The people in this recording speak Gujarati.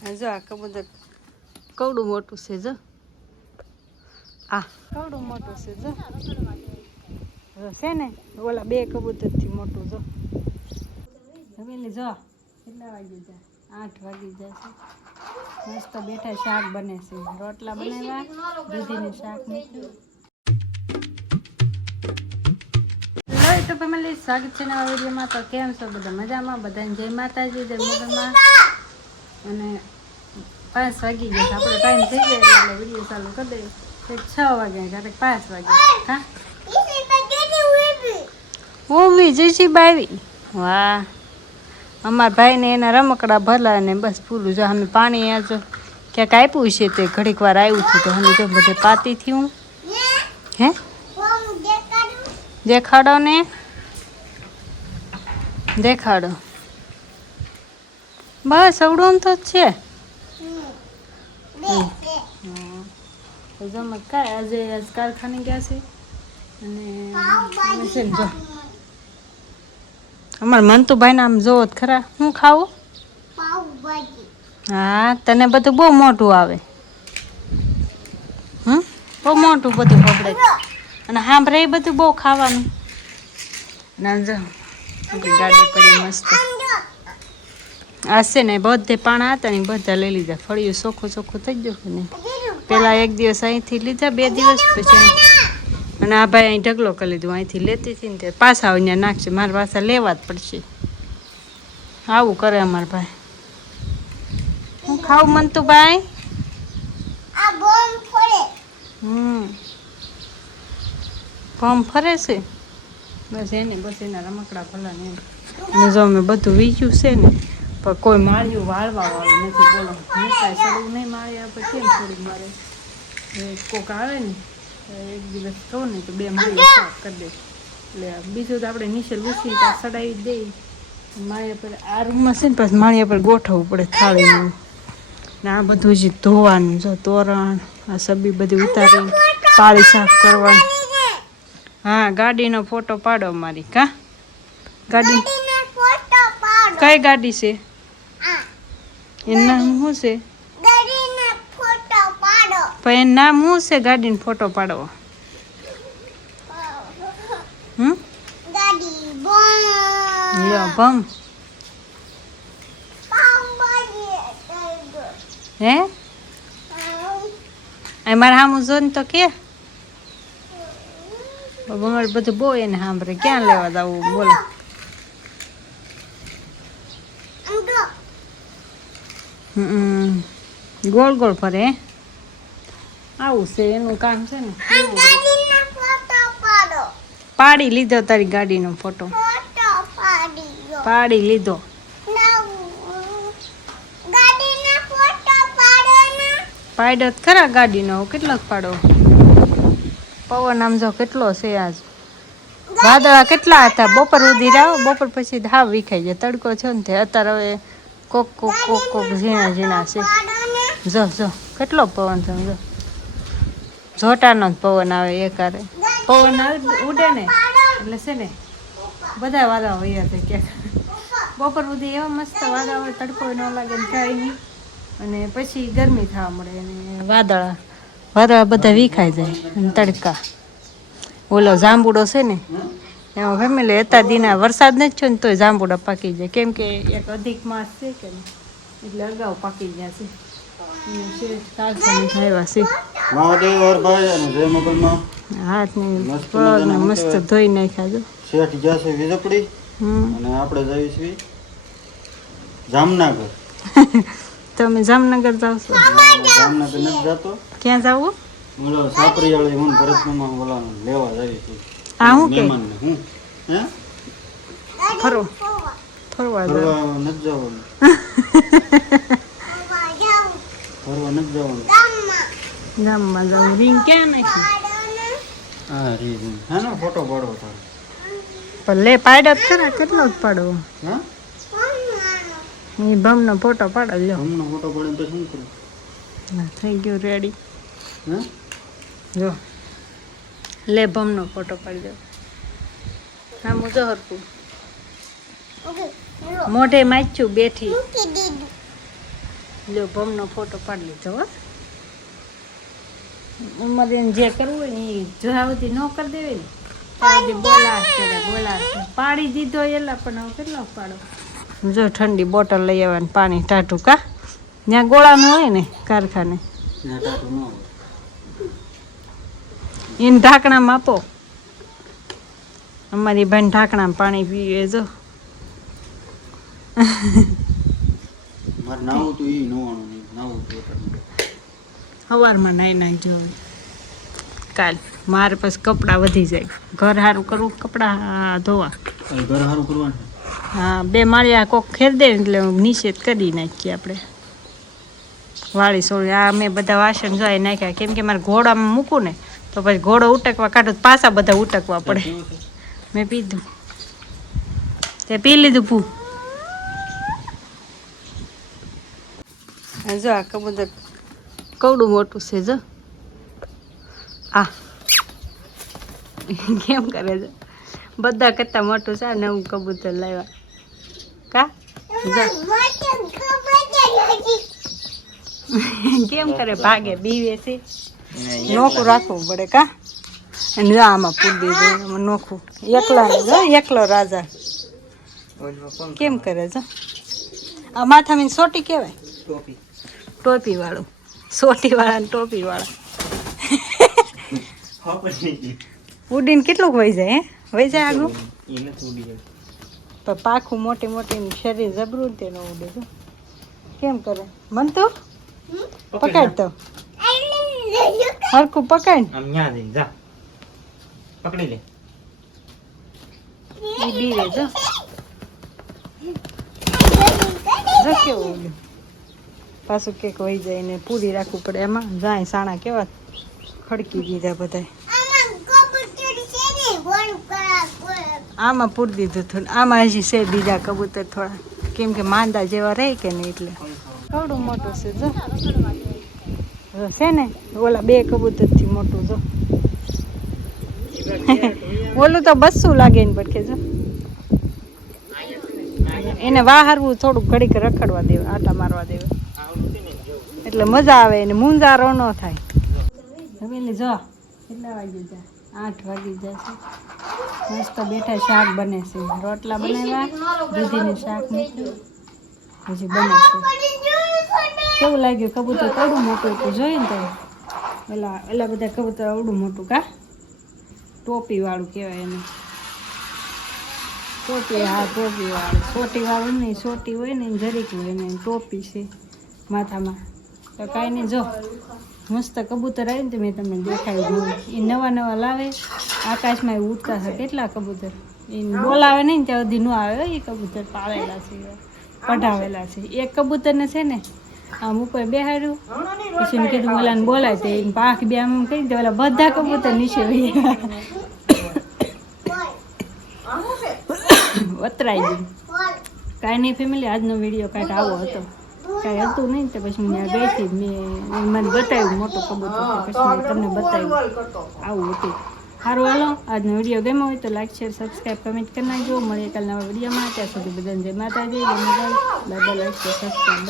જો આ કબૂતર કવડું મોટું છે જો આ કવડું મોટું છે જો છે ને ઓલા બે કબૂતરથી મોટું જો હવેલી જો કેટલા વાગી જાય 8 વાગી જાય છે મસ્ત બેઠા શાક બને છે રોટલા બનાવ્યા દૂધીનું શાક નીકળ્યું તો ફેમિલી સ્વાગત છે નવા વિડીયોમાં તો કેમ છો બધા મજામાં બધાને જય માતાજી જય મોગલમાં અને 5 વાગી ગયા આપણો ટાઈમ થઈ જાય એટલે વિડીયો ચાલુ કરી દઈએ કંઈક 6 વાગ્યા ક્યારેક 5 વાગ્યા હા ઓવી જયસી બાવી વાહ અમારા ભાઈને એના રમકડા ભરલા ને બસ પૂરું જો અમે પાણી આજ ક્યાંક આપ્યું છે તે ઘડીક વાર આવ્યું હતું તો અમે જો બધે પાતી થયું હે દેખાડો ને દેખાડો બસ અવડું તો જ છે જમત કાંઈ આજે આજ કારખાને ગયા છે અને છે ને જો અમારા મંતુભાઈ નામ જોવો જ ખરા હું ખાવું હા તને બધું બહુ મોટું આવે બહુ મોટું બધું પકડે અને સાંભળે એ બધું બહુ ખાવાનું ના જો ગાડી પડી મસ્ત આ છે ને બધે પાણા હતા ને બધા લઈ લીધા ફળિયું ચોખ્ખું ચોખ્ખું થઈ ગયું ને પેલા એક દિવસ અહીંથી લીધા 2 દિવસ પછી અને આ ભાઈ અહીં ઢગલો કરી લીધું અહીંથી લેતી હતી ને તે પાછા અહીંયા નાખશે મારા પાછા લેવા જ પડશે આવું કરે અમારા ભાઈ હું ખાવું મન તું ભાઈ પંપ ફરે છે બસ એને બસ એના રમકડા ભલા ને અને જો અમે બધું વીજ્યું છે ને પણ કોઈ માળિયું વાળવા વાળું નથી બોલો કાંઈ સડું નહીં માળે આપણે કેમ થોડું મારે કોક આવે ને એક દિવસ કહું ને તો 2 માળિયા સાફ કરી દે એટલે બીજું તો આપણે નીચે લૂસી ત્યાં સડાવી દઈએ માળિયા પર આ રૂમમાં છે ને પછી માળિયા પર ગોઠવવું પડે થાળીનું ને આ બધું જ ધોવાનું જો તોરણ આ સબી બધી ઉતારી પાળી સાફ કરવાની હા ગાડીનો ફોટો પાડો મારી કા ગાડી કઈ ગાડી છે એનું નામ શું છે પણ એનું નામ શું છે ગાડીનો ફોટો પાડવો ભમ હે મારે સામું જો ને તો કે અમારે બધું બહુ એને સાંભળે ક્યાં લેવા જવું બોલો ગોળ ગોળ ફરે આવું છે એનું કામ છે ને પાડી લીધો તારી ગાડીનો ફોટો પાડી લીધો પાડ્યો ખરા ગાડીનો કેટલોક પાડો પવન આમ જો કેટલો છે આજ વાદળા કેટલા હતા બપોર સુધી રાવ બપોર પછી હાવ વિખાઈ જાય તડકો છે ને તે અત્યારે હવે કોક કોક કોક કોક ઝીણા ઝીણા છે જો જો કેટલો પવન છે જો જોટાનો જ પવન આવે એકારે પવન આવે ઉડે ને એટલે છે ને બધા વાદળા વયા છે ક્યાંક બપોર સુધી એવા મસ્ત વાદળા હોય તડકો ન લાગે ને કાંઈ નહીં અને પછી ગરમી થવા મળે અને વાદળા બધા વિખાઈ જાય અને તડકા ઓલો જાંબુડો છે ને એમાં ફેમિલી હતા દીના વરસાદ નથી થયો ને તોય જાંબુડા પાકી જાય કેમ કે એક અધિક માસ છે કે એટલે અગાઉ પાકી ગયા છે હાથની પગને મસ્ત ધોઈ નાખ્યા જો શેઠ ગયા છે વીજપડી અને આપણે જઈએ છીએ જામનગર તમે જામનગર જાવ છો જામનગર નથી જતો ક્યાં જવું બોલો સાપરીવાળી હું ભરતમાં બોલા લેવા જઈએ છીએ આ હું કે મહેમાનને હું હે ફરવા ફરવા નથી જવાનું ફરવા નથી જવાનું ગામમાં જવું રીંગ ક્યાં નાખી હા રીંગ હા ને ફોટો પાડવો તારે પણ લે પાડ્યો જ ખરા કેટલો જ પાડવો હા એ ભમનો ફોટો પાડો લ્યો ભમનો ફોટો પાડીને તો શું કરું થઈ ગયું રેડી હે જો લે ભમનો ફોટો પાડી દો હા મુજો હરકું મોઢે માચ્યું બેઠી લ્યો ભમનો ફોટો પાડી લીધો હો. ઉંમર એને જે કરવું હોય ને એ જોરાવતી ન કરી દેવી ને ત્યાં બોલાશ કરે પાડી દીધો એલા પણ હવે કેટલો પાડો. જો ઠંડી બોટલ લઈ આવવાનું પાણી ટાટું કા ત્યાં ગોળાનું હોય ને કારખાને ત્યાં ટાટું ન હોય. એને ઢાંકણામાં આપો. અમારી બેન ઢાંકણામાં પાણી પીવે જો. મારે નાવું તો એ નવાનું નહીં નાવું તો સવારમાં નાખજો કાલ મારે પછી કપડાં વધી જાય ઘર સારું કરવું કપડાં ધોવા ઘર સારું કરવાનું છે. હા 2 માળિયા કોક ખેર દે એટલે નિષેધ કરી નાખીએ આપણે વાળી સોળી આ મેં બધા વાસણ જોઈ નાખ્યા કેમ કે મારે ઘોડામાં મૂકું ને તો પછી ઘોડો ઉટકવા કાઢો તો પાછા બધા ઉટકવા પડે. મેં પીધું તે પી લીધું પૂ. જો આ કબૂતર કવડું મોટું છે જો આ કેમ કરે છે બધા કરતા મોટું છે નવું કબૂતર લાવ્યા કા કેમ કરે ભાગે બીવે છે નોખું રાખવું પડે કા અને જો આમાં પૂરી દીધું નોખું એકલો રાજા કેમ કરે છે આ માથામાં સોટી કહેવાય ટોપી વાળું સોટી વાળા ને ટોપી વાળા ઉડીને કેટલુંક વહી જાય વહી જાય આગળ પણ પાખું મોટી મોટી શરીર જબરું તે ન ઉડે છે કેમ કરે મન તો પકડ તો હરખું પકડ પકડી લે એ બીવે જો કેવું ઉડ્યું પાછું કેક વહી જાય ને પૂરી રાખવું પડે એમાં જાય સાણા કેવા ખડકી દીધા બધા આમાં પૂરી દીધું થોડું આમાં હજી છે બીજા કબૂતર થોડા કેમ કે માંદા જેવા રહે કે નહીં એટલે થોડું મોટું છે જો છે ને ઓલા 2 કબૂતરથી મોટું જો ઓલું તો બસું લાગે ને પડખે જો એને વાહરવું થોડુંક ઘડીક રખડવા દેવા આટા મારવા દેવા એટલે મજા આવે એને મુંજારો ન થાય. હવે જો કેટલા વાગી જાય 8 વાગી જાય છે મસ્ત બેઠા શાક બને છે રોટલા બનાવ્યા દૂધીનું શાક મૂક્યું હજી બને છે. કેવું લાગ્યું કબૂતર કેવડું મોટું હતું જોયું ને તો એલા બધા કબૂતર આવડું મોટું કા ટોપી વાળું કહેવાય એને ટોપી હા ટોપી વાળું સોટી વાળું નહીં સોટી હોય ને જરીક હોય ને ટોપી છે માથામાં તો કાંઈ નહીં જો મસ્ત કબૂતર આવી ને તો મેં તમને દેખાડ્યું એ નવા લાવે આકાશમાં એ ઉડતા છે કેટલા કબૂતર એ બોલાવે નહીં ત્યાં સુધી ન આવે એ કબૂતર પાળેલા છે કઢાવેલા છે એક કબૂતરને છે ને આમ ઉપર બેહાડ્યું પછી એમ કીધું ઓલાને બોલાય તો એને પાંખ બે આમ કરી દે ઓલા બધા કબૂતર નીચે વતરાઈ ગયું. કાંઈ નહીં ફેમિલી આજનો વિડીયો કાંઈક આવો હતો કાંઈ હતું નહીં તો પછી હું ત્યાં ગઈ હતી મેં મને બતાવ્યું મોટો કબૂતર પછી મેં તમને બતાવ્યું આવું હતું. સારું હાલો આજનો વિડીયો ગમ્યો હોય તો લાઈક શેર સબસ્ક્રાઈબ કમેન્ટ કરી નાખજો. મળીએ કાલ નવા વિડીયોમાં ત્યાં સુધી બધાને જય માતાજી જય Mogal bye bye like share subscribe.